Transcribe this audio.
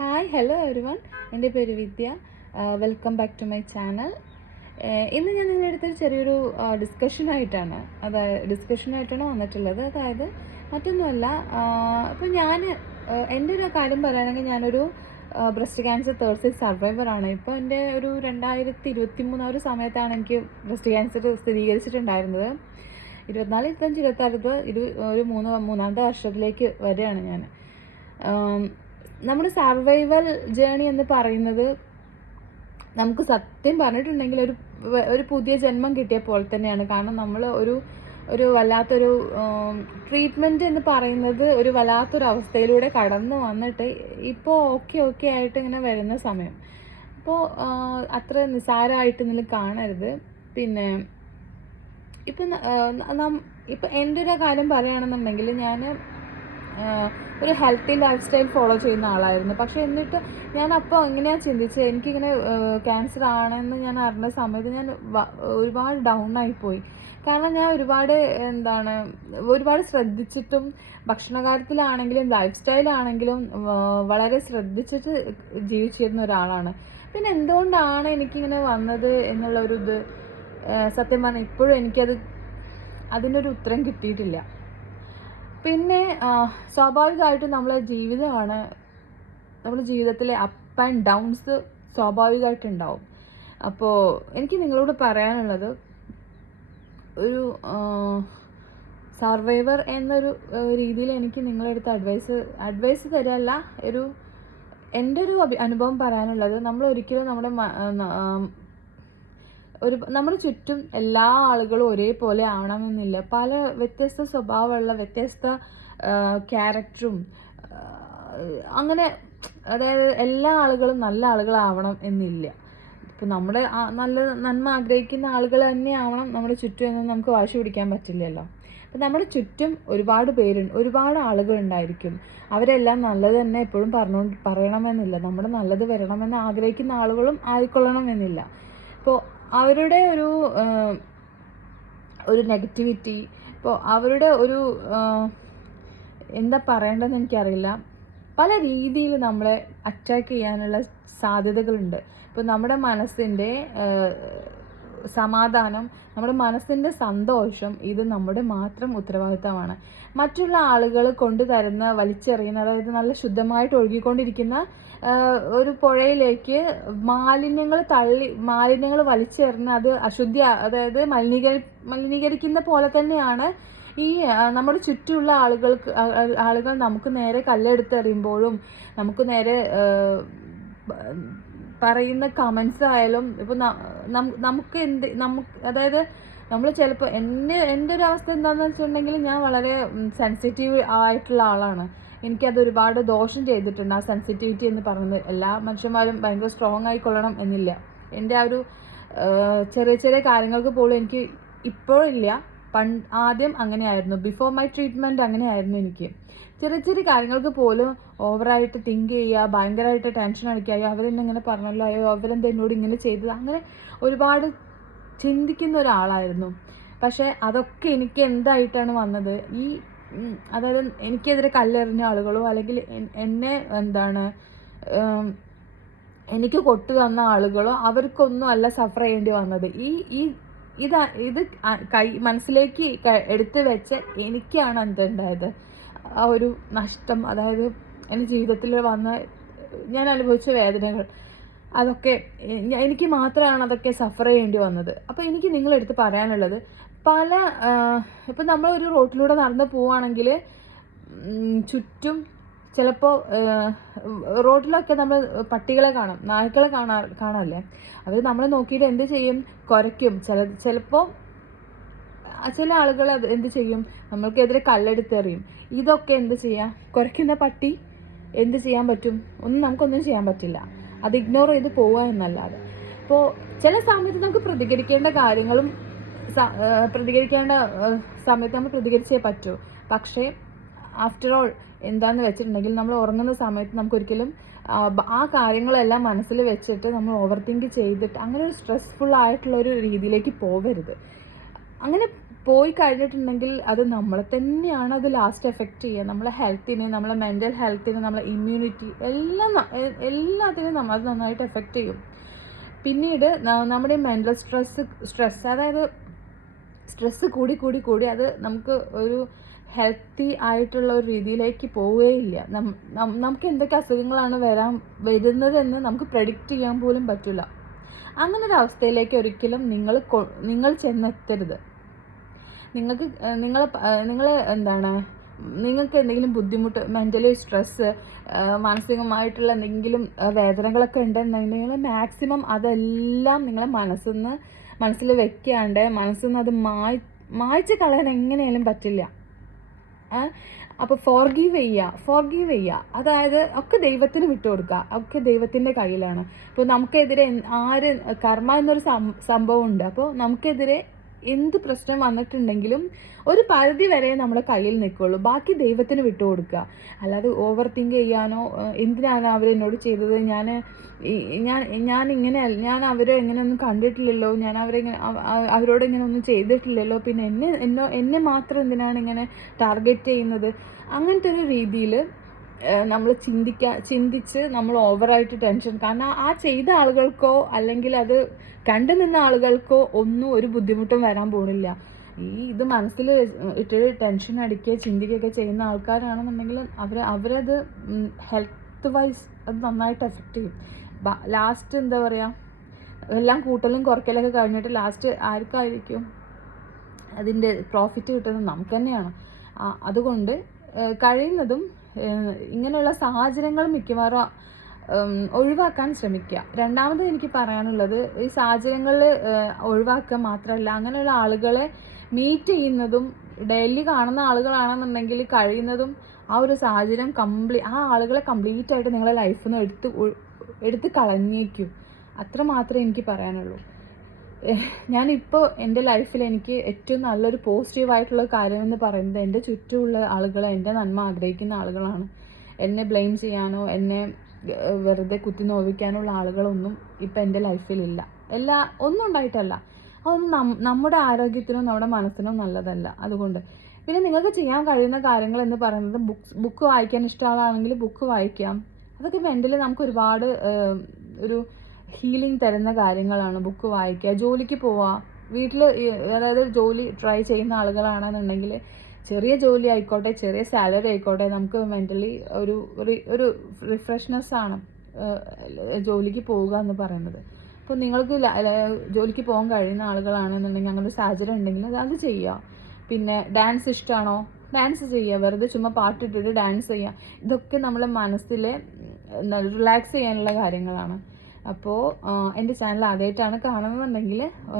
Hi hello every one, എൻ്റെ പേര് Vidya. Welcome back to my channel. ഇന്ന് ഞാൻ നിങ്ങളുടെ അടുത്തൊരു ചെറിയൊരു ഡിസ്കഷനായിട്ടാണ് വന്നിട്ടുള്ളത്. അതായത് മറ്റൊന്നുമല്ല, ഇപ്പോൾ എൻ്റെ ഒരു കാര്യം പറയുകയാണെങ്കിൽ ഞാനൊരു ബ്രസ്റ്റ് ക്യാൻസർ തേർഡ് സ്റ്റേജ് സർവൈവറാണ്. ഇപ്പോൾ എൻ്റെ ഒരു 2023 ആ ഒരു സമയത്താണ് എനിക്ക് ബ്രസ്റ്റ് ക്യാൻസർ സ്ഥിരീകരിച്ചിട്ടുണ്ടായിരുന്നത്. 24, 25, 26 മൂന്നാമത്തെ വർഷത്തിലേക്ക് വരികയാണ് ഞാൻ. നമ്മുടെ സർവൈവൽ ജേണി എന്ന് പറയുന്നത് നമുക്ക് സത്യം പറഞ്ഞിട്ടുണ്ടെങ്കിൽ ഒരു പുതിയ ജന്മം കിട്ടിയ പോലെ തന്നെയാണ്. കാരണം നമ്മൾ ഒരു വല്ലാത്തൊരു ട്രീറ്റ്മെൻറ്റ് എന്ന് പറയുന്നത് ഒരു വല്ലാത്തൊരു അവസ്ഥയിലൂടെ കടന്നു വന്നിട്ട് ഇപ്പോൾ ഓക്കെ ആയിട്ട് ഇങ്ങനെ വരുന്ന സമയം. അപ്പോൾ അത്ര നിസ്സാരമായിട്ട് നിങ്ങൾ കാണരുത്. പിന്നെ ഇപ്പം എൻ്റെ ഒരു കാര്യം പറയുകയാണെന്നുണ്ടെങ്കിൽ ഞാൻ ഒരു ഹെൽത്തി ലൈഫ് സ്റ്റൈൽ ഫോളോ ചെയ്യുന്ന ആളായിരുന്നു. പക്ഷേ എന്നിട്ട് ഞാനപ്പോൾ എങ്ങനെയാണ് ചിന്തിച്ചത്, എനിക്കിങ്ങനെ ക്യാൻസർ ആണെന്ന് ഞാൻ അറിഞ്ഞ സമയത്ത് ഞാൻ ഒരുപാട് ഡൗൺ ആയിപ്പോയി. കാരണം ഞാൻ ഒരുപാട് ശ്രദ്ധിച്ചിട്ടും ഭക്ഷണകാര്യത്തിലാണെങ്കിലും ലൈഫ് സ്റ്റൈലാണെങ്കിലും വളരെ ശ്രദ്ധിച്ചിട്ട് ജീവിച്ചിരുന്ന ഒരാളാണ്. പിന്നെ എന്തുകൊണ്ടാണ് എനിക്കിങ്ങനെ വന്നത് എന്നുള്ളൊരിത് സത്യം പറഞ്ഞാൽ ഇപ്പോഴും അതിനൊരു ഉത്തരം കിട്ടിയിട്ടില്ല. പിന്നെ സ്വാഭാവികമായിട്ടും നമ്മുടെ ജീവിതത്തിലെ അപ്പ് ആൻഡ് ഡൗൺസ് സ്വാഭാവികമായിട്ടുണ്ടാവും. അപ്പോൾ എനിക്ക് നിങ്ങളോട് പറയാനുള്ളത്, ഒരു സർവൈവർ എന്നൊരു രീതിയിൽ എനിക്ക് നിങ്ങളെടുത്ത് അഡ്വൈസ് തരല്ല, എൻ്റെ ഒരു അനുഭവം പറയാനുള്ളത്, നമ്മൾ ഒരിക്കലും നമ്മുടെ ചുറ്റും എല്ലാ ആളുകളും ഒരേപോലെ ആവണമെന്നില്ല. പല വ്യത്യസ്ത സ്വഭാവമുള്ള വ്യത്യസ്ത ക്യാരക്ടറും അങ്ങനെ, അതായത് എല്ലാ ആളുകളും നല്ല ആളുകളാവണം എന്നില്ല. ഇപ്പം നമ്മുടെ നന്മ ആഗ്രഹിക്കുന്ന ആളുകൾ തന്നെ ആവണം നമ്മുടെ ചുറ്റും എന്ന് നമുക്ക് വാശി പിടിക്കാൻ പറ്റില്ലല്ലോ. അപ്പം നമ്മുടെ ചുറ്റും ഒരുപാട് ആളുകളുണ്ടായിരിക്കും. അവരെല്ലാം നല്ലത് തന്നെ എപ്പോഴും പറയണമെന്നില്ല. നമ്മുടെ നല്ലത് വരണമെന്ന് ആഗ്രഹിക്കുന്ന ആളുകളും ആയിക്കൊള്ളണമെന്നില്ല. ഇപ്പോൾ അവരുടെ ഒരു നെഗറ്റിവിറ്റി, ഇപ്പോൾ അവരുടെ എന്താ പറയേണ്ടതെന്ന് എനിക്കറിയില്ല, പല രീതിയിൽ നമ്മളെ അറ്റാക്ക് ചെയ്യാനുള്ള സാധ്യതകളുണ്ട്. ഇപ്പോൾ നമ്മുടെ മനസ്സിൻ്റെ സമാധാനം, നമ്മുടെ മനസ്സിൻ്റെ സന്തോഷം, ഇത് നമ്മുടെ മാത്രം ഉത്തരവാദിത്തമാണ്. മറ്റുള്ള ആളുകൾ കൊണ്ടുതരുന്ന വലിച്ചെറിയുന്ന, അതായത് നല്ല ശുദ്ധമായിട്ട് ഒഴുകിക്കൊണ്ടിരിക്കുന്ന ഒരു പുഴയിലേക്ക് മാലിന്യങ്ങൾ വലിച്ചെറിഞ്ഞ് അത് അതായത് മലിനീകരിക്കുന്ന പോലെ തന്നെയാണ് ഈ നമ്മുടെ ചുറ്റുമുള്ള ആളുകൾ നമുക്ക് നേരെ കല്ലെടുത്തെറിയുമ്പോഴും നമുക്ക് നേരെ പറയുന്ന കമൻസ് ആയാലും ഇപ്പോൾ അതായത് നമ്മൾ ചിലപ്പോൾ എൻ്റെ ഒരു അവസ്ഥ എന്താണെന്ന് വെച്ചിട്ടുണ്ടെങ്കിൽ, ഞാൻ വളരെ സെൻസിറ്റീവ് ആയിട്ടുള്ള ആളാണ്. എനിക്കത് ഒരുപാട് ദോഷം ചെയ്തിട്ടുണ്ട്. ആ സെൻസിറ്റിവിറ്റി എന്ന് പറയുന്നത് എല്ലാ മനുഷ്യന്മാരും ഭയങ്കര സ്ട്രോങ് ആയിക്കൊള്ളണം എന്നില്ല. എൻ്റെ ആ ഒരു ചെറിയ കാര്യങ്ങൾക്ക് പോലും എനിക്ക് ഇപ്പോഴില്ല, ആദ്യം അങ്ങനെയായിരുന്നു. ബിഫോർ മൈ ട്രീറ്റ്മെൻറ്റ് അങ്ങനെയായിരുന്നു. എനിക്ക് ചെറിയ കാര്യങ്ങൾക്ക് പോലും ഓവറായിട്ട് തിങ്ക് ചെയ്യുക, ഭയങ്കരമായിട്ട് ടെൻഷൻ അടിക്കുക, അവരെന്നെ ഇങ്ങനെ പറഞ്ഞല്ലോ, അവരെന്താ എന്നോട് ഇങ്ങനെ ചെയ്തത്, അങ്ങനെ ഒരുപാട് ചിന്തിക്കുന്ന ഒരാളായിരുന്നു. പക്ഷേ അതൊക്കെ എനിക്ക് എന്തായിട്ടാണ് വന്നത്, അതായത് എനിക്കെതിരെ കല്ലെറിഞ്ഞ ആളുകളോ അല്ലെങ്കിൽ എന്നെ എനിക്ക് കൊട്ടു തന്ന ആളുകളോ അവർക്കൊന്നും അല്ല സഫർ ചെയ്യേണ്ടി വന്നത്. ഇത് മനസ്സിലേക്ക് എടുത്തു വെച്ച് എനിക്കാണ് എന്തുണ്ടായത്, ആ ഒരു നഷ്ടം, അതായത് എൻ്റെ ജീവിതത്തിൽ ഞാൻ അനുഭവിച്ച വേദനകൾ, അതൊക്കെ എനിക്ക് മാത്രമാണ് അതൊക്കെ സഫർ ചെയ്യേണ്ടി വന്നത്. അപ്പോൾ എനിക്ക് നിങ്ങളെടുത്ത് പറയാനുള്ളത്, ഇപ്പം നമ്മൾ ഒരു റോട്ടിലൂടെ നടന്ന് പോവുകയാണെങ്കിൽ ചുറ്റും ചിലപ്പോൾ റോഡിലൊക്കെ നമ്മൾ പട്ടികളെ കാണാം, നായ്ക്കളെ കാണാമല്ലേ. അവർ നമ്മളെ നോക്കിയിട്ട് എന്ത് ചെയ്യും, കുരയ്ക്കും. ചിലപ്പോൾ ചില ആളുകൾ എന്ത് ചെയ്യും, നമ്മൾക്കെതിരെ കല്ലെടുത്തെറിയും. ഇതൊക്കെ എന്ത് ചെയ്യാം, കുരയ്ക്കുന്ന പട്ടി എന്ത് ചെയ്യാൻ പറ്റും, നമുക്കൊന്നും ചെയ്യാൻ പറ്റില്ല. അത് ഇഗ്നോർ ചെയ്ത് പോവുക എന്നല്ലാതെ. അപ്പോൾ ചില സമയത്ത് നമുക്ക് പ്രതികരിക്കേണ്ട സമയത്ത് നമ്മൾ പ്രതികരിച്ചേ പറ്റൂ. പക്ഷേ ആഫ്റ്റർ ഓൾ എന്താണെന്ന് വെച്ചിട്ടുണ്ടെങ്കിൽ, നമ്മൾ ഉറങ്ങുന്ന സമയത്ത് നമുക്കൊരിക്കലും ആ കാര്യങ്ങളെല്ലാം മനസ്സിൽ വെച്ചിട്ട് നമ്മൾ ഓവർ തിങ്ക് ചെയ്തിട്ട് അങ്ങനെ ഒരു സ്ട്രെസ്ഫുൾ ആയിട്ടുള്ളൊരു രീതിയിലേക്ക് പോകരുത്. അങ്ങനെ പോയി കഴിഞ്ഞിട്ടുണ്ടെങ്കിൽ അത് നമ്മളെ തന്നെയാണ് അത് ലാസ്റ്റ് എഫക്റ്റ് ചെയ്യുക. നമ്മളെ ഹെൽത്തിന്, നമ്മളെ മെൻ്റൽ ഹെൽത്തിന്, നമ്മളെ ഇമ്മ്യൂണിറ്റി എല്ലാത്തിനും അത് നന്നായിട്ട് എഫക്റ്റ് ചെയ്യും. പിന്നീട് നമ്മുടെ മെൻ്റൽ സ്ട്രെസ് അതായത് സ്ട്രെസ്സ് കൂടി അത് നമുക്ക് ഒരു ഹെൽത്തി ആയിട്ടുള്ള ഒരു രീതിയിലേക്ക് പോവുകയില്ല. നമുക്ക് എന്തൊക്കെ അസുഖങ്ങളാണ് വരുന്നതെന്ന് നമുക്ക് പ്രെഡിക്റ്റ് ചെയ്യാൻ പോലും പറ്റില്ല. അങ്ങനെ ഒരു അവസ്ഥയിലേക്ക് ഒരിക്കലും നിങ്ങൾ ചെന്നെത്തരുത്. നിങ്ങൾക്ക് എന്തെങ്കിലും ബുദ്ധിമുട്ട്, മെൻ്റലി സ്ട്രെസ്സ്, മാനസികമായിട്ടുള്ള എന്തെങ്കിലും വേദനകളൊക്കെ ഉണ്ടെന്നുണ്ടെങ്കിൽ മാക്സിമം അതെല്ലാം നിങ്ങളെ മനസ്സിൽ വെക്കാണ്ട് മനസ്സിൽ നിന്ന് അത് മായ്ച്ച് കളയാൻ എങ്ങനെയാലും പറ്റില്ല. അപ്പോൾ ഫോർഗീവ് ചെയ്യുക, അതായത് ഒക്കെ ദൈവത്തിന് വിട്ടുകൊടുക്കുക. ഒക്കെ ദൈവത്തിൻ്റെ കയ്യിലാണ്. അപ്പോൾ നമുക്കെതിരെ കർമ്മ എന്നൊരു സംഭവം ഉണ്ട്. അപ്പോൾ നമുക്കെതിരെ എന്ത് പ്രശ്നം വന്നിട്ടുണ്ടെങ്കിലും ഒരു പരിധി വരെ നമ്മുടെ കയ്യിൽ നിൽക്കുള്ളൂ. ബാക്കി ദൈവത്തിന് വിട്ടുകൊടുക്കുക. അല്ലാതെ ഓവർ തിങ്ക് ചെയ്യാനോ എന്തിനാണ് അവരെന്നോട് ചെയ്തത്, ഞാൻ അവരെ എങ്ങനെയൊന്നും കണ്ടിട്ടില്ലല്ലോ, ഞാൻ അവരോട് ഇങ്ങനെ ഒന്നും ചെയ്തിട്ടില്ലല്ലോ, പിന്നെ എന്നെ മാത്രം എന്തിനാണ് ഇങ്ങനെ ടാർഗറ്റ് ചെയ്യുന്നത്, അങ്ങനത്തെ ഒരു രീതിയിൽ നമ്മൾ ചിന്തിച്ച് നമ്മൾ ഓവറായിട്ട് ടെൻഷൻ, കാരണം ആ ചെയ്ത ആളുകൾക്കോ അല്ലെങ്കിൽ അത് കണ്ടു നിന്ന ആളുകൾക്കോ ഒന്നും ഒരു ബുദ്ധിമുട്ടും വരാൻ പോകുന്നില്ല. ഇത് മനസ്സിൽ ഇട്ട് ടെൻഷൻ അടിക്കുകയോ ചിന്തിക്കുകയൊക്കെ ചെയ്യുന്ന ആൾക്കാരാണെന്നുണ്ടെങ്കിൽ അവരത് ഹെൽത്ത് വൈസ് അത് നന്നായിട്ട് എഫക്റ്റ് ചെയ്യും. ലാസ്റ്റ് എന്താ പറയുക, എല്ലാം കൂട്ടലും കുറയ്ക്കലൊക്കെ കഴിഞ്ഞിട്ട് ലാസ്റ്റ് ആർക്കായിരിക്കും അതിൻ്റെ പ്രോഫിറ്റ് കിട്ടുന്നത്? നമുക്ക് തന്നെയാണ്. അതുകൊണ്ട് കഴിയുന്നതും ഇങ്ങനെയുള്ള സാഹചര്യങ്ങൾ മിക്കവാറും ഒഴിവാക്കാൻ ശ്രമിക്കുക. രണ്ടാമത് എനിക്ക് പറയാനുള്ളത്, ഈ സാഹചര്യങ്ങളിൽ ഒഴിവാക്കുക മാത്രമല്ല, അങ്ങനെയുള്ള ആളുകളെ മീറ്റ് ചെയ്യുന്നതും ഡെയിലി കാണുന്ന ആളുകളാണെന്നുണ്ടെങ്കിൽ കഴിയുന്നതും ആ ഒരു സാഹചര്യം ആ ആളുകളെ കംപ്ലീറ്റ് ആയിട്ട് നിങ്ങളെ ലൈഫിൽ നിന്ന് എടുത്ത് കളഞ്ഞേക്കും. അത്ര മാത്രമേ എനിക്ക് പറയാനുള്ളൂ. ഞാനിപ്പോൾ എൻ്റെ ലൈഫിൽ എനിക്ക് ഏറ്റവും നല്ലൊരു പോസിറ്റീവായിട്ടുള്ള കാര്യമെന്ന് പറയുന്നത് എൻ്റെ ചുറ്റുമുള്ള ആളുകൾ എൻ്റെ നന്മ ആഗ്രഹിക്കുന്ന ആളുകളാണ്. എന്നെ ബ്ലെയിം ചെയ്യാനോ എന്നെ വെറുതെ കുത്തി നോവിക്കാനുള്ള ആളുകളൊന്നും ഇപ്പം എൻ്റെ ലൈഫിലില്ല. ഒന്നും ഉണ്ടായിട്ടല്ല, അതൊന്നും നമ്മുടെ ആരോഗ്യത്തിനോ നമ്മുടെ മനസ്സിനോ നല്ലതല്ല. അതുകൊണ്ട് പിന്നെ നിങ്ങൾക്ക് ചെയ്യാൻ കഴിയുന്ന കാര്യങ്ങൾ എന്ന് പറയുന്നത്, ബുക്ക് വായിക്കാൻ ഇഷ്ടമുള്ളതാണെങ്കിൽ ബുക്ക് വായിക്കാം. അതൊക്കെ മെൻ്റലി നമുക്ക് ഒരുപാട് ഒരു ഹീലിംഗ് തരുന്ന കാര്യങ്ങളാണ്. ബുക്ക് വായിക്കുക, ജോലിക്ക് പോവുക, വീട്ടിൽ അതായത് ജോലി ട്രൈ ചെയ്യുന്ന ആളുകളാണെന്നുണ്ടെങ്കിൽ ചെറിയ ജോലി ആയിക്കോട്ടെ, ചെറിയ സാലറി ആയിക്കോട്ടെ, നമുക്ക് മെൻ്റലി ഒരു റിഫ്രഷ്നെസ് ആണ് ജോലിക്ക് പോവുക എന്ന് പറയുന്നത്. അപ്പോൾ നിങ്ങൾക്ക് ജോലിക്ക് പോകാൻ കഴിയുന്ന ആളുകളാണെന്നുണ്ടെങ്കിൽ, അങ്ങനെ ഒരു സാഹചര്യം ഉണ്ടെങ്കിൽ അത് ചെയ്യുക. പിന്നെ ഡാൻസ് ഇഷ്ടമാണോ, ഡാൻസ് ചെയ്യുക. വെറുതെ ചുമ്മാ പാട്ടിട്ടിട്ട് ഡാൻസ് ചെയ്യുക. ഇതൊക്കെ നമ്മളെ മനസ്സിൽ റിലാക്സ് ചെയ്യാനുള്ള കാര്യങ്ങളാണ്. അപ്പോൾ എൻ്റെ ചാനൽ ആദ്യമായിട്ടാണ് കാണുന്നതെന്നുണ്ടെങ്കിൽ